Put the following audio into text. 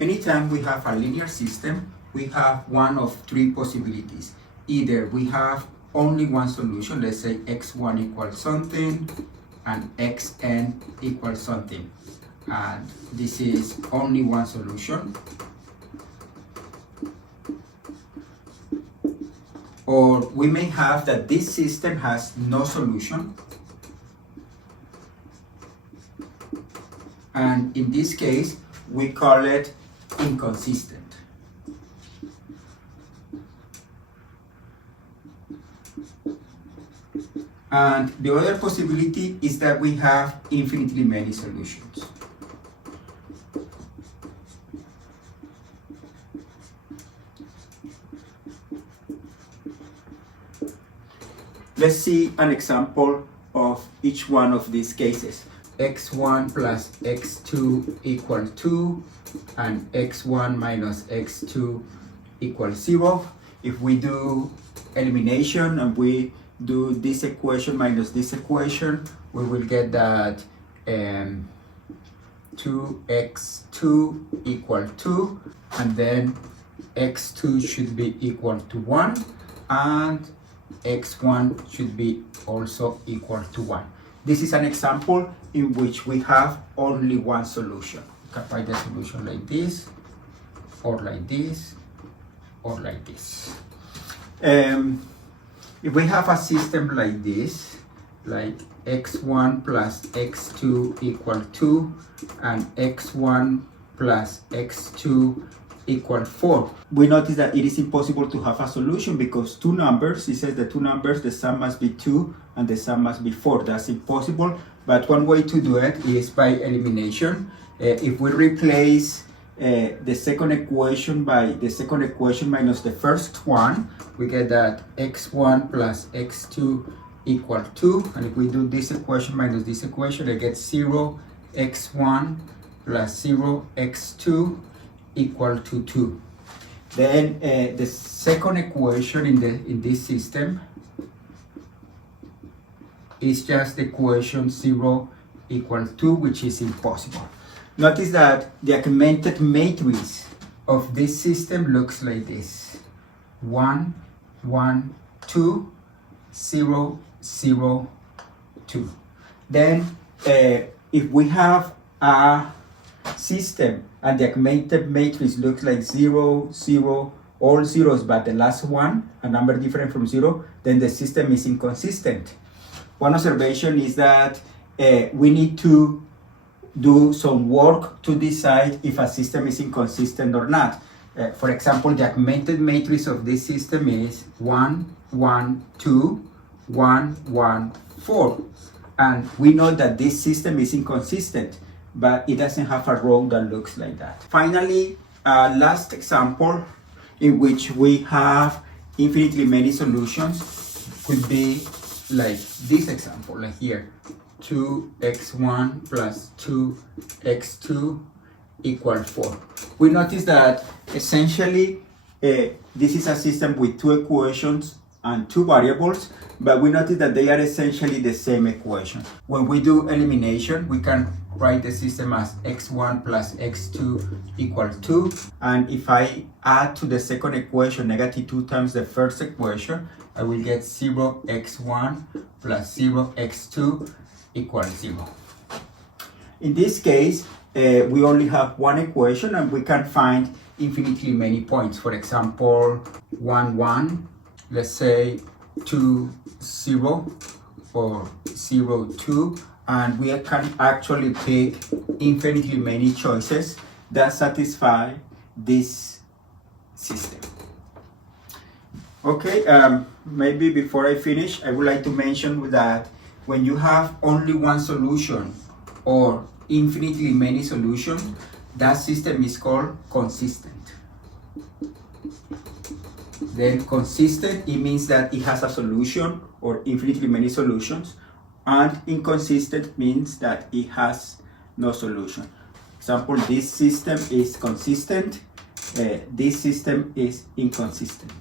Anytime we have a linear system, we have one of three possibilities. Either we have only one solution, let's say x1 equals something and xn equals something, and this is only one solution. Or we may have that this system has no solution, and in this case we call it inconsistent. And the other possibility is that we have infinitely many solutions. Let's see an example of each one of these cases. x1 plus x2 equals 2 and x1 minus x2 equals 0. If we do elimination and we do this equation minus this equation, we will get that 2x2 equal 2, and then x2 should be equal to 1 and x1 should be also equal to 1. This is an example in which we have only one solution. You can find the solution like this, or like this, or like this. If we have a system like this, like x1 plus x2 equal 2 and x1 plus x2 equal 4, we notice that it is impossible to have a solution because two numbers, it says the two numbers, the sum must be 2 and the sum must be 4. That's impossible, but one way to do it is by elimination. If we replace the second equation by the second equation minus the first one, we get that x1 plus x2 equal 2, and if we do this equation minus this equation, I get 0x1 plus 0x2 equal to 2. Then the second equation in this system is just the equation 0 equal 2, which is impossible. Notice that the augmented matrix of this system looks like this: 1, 1, 2, 0, 0, 2. Then if we have a system and the augmented matrix looks like 0, 0, all zeros but the last one, a number different from 0, then the system is inconsistent. One observation is that we need to do some work to decide if a system is inconsistent or not. For example, the augmented matrix of this system is 1, 1, 2, 1, 1, 4. And we know that this system is inconsistent, but it doesn't have a row that looks like that. Finally, last example in which we have infinitely many solutions could be like this example, like here: 2x1 plus 2x2 equal 4. We notice that essentially this is a system with two equations and two variables, but we notice that they are essentially the same equation. When we do elimination, we can write the system as x1 plus x2 equal 2, and if I add to the second equation negative 2 times the first equation, I will get 0x1 plus 0x2 equals 0. In this case, we only have one equation and we can find infinitely many points. For example, 1, 1, let's say 2, 0, or 0, 2, and we can actually pick infinitely many choices that satisfy this system. Okay, maybe before I finish, I would like to mention that when you have only one solution or infinitely many solutions, that system is called consistent. Then consistent, it means that it has a solution or infinitely many solutions, and inconsistent means that it has no solution. Example, this system is consistent, this system is inconsistent.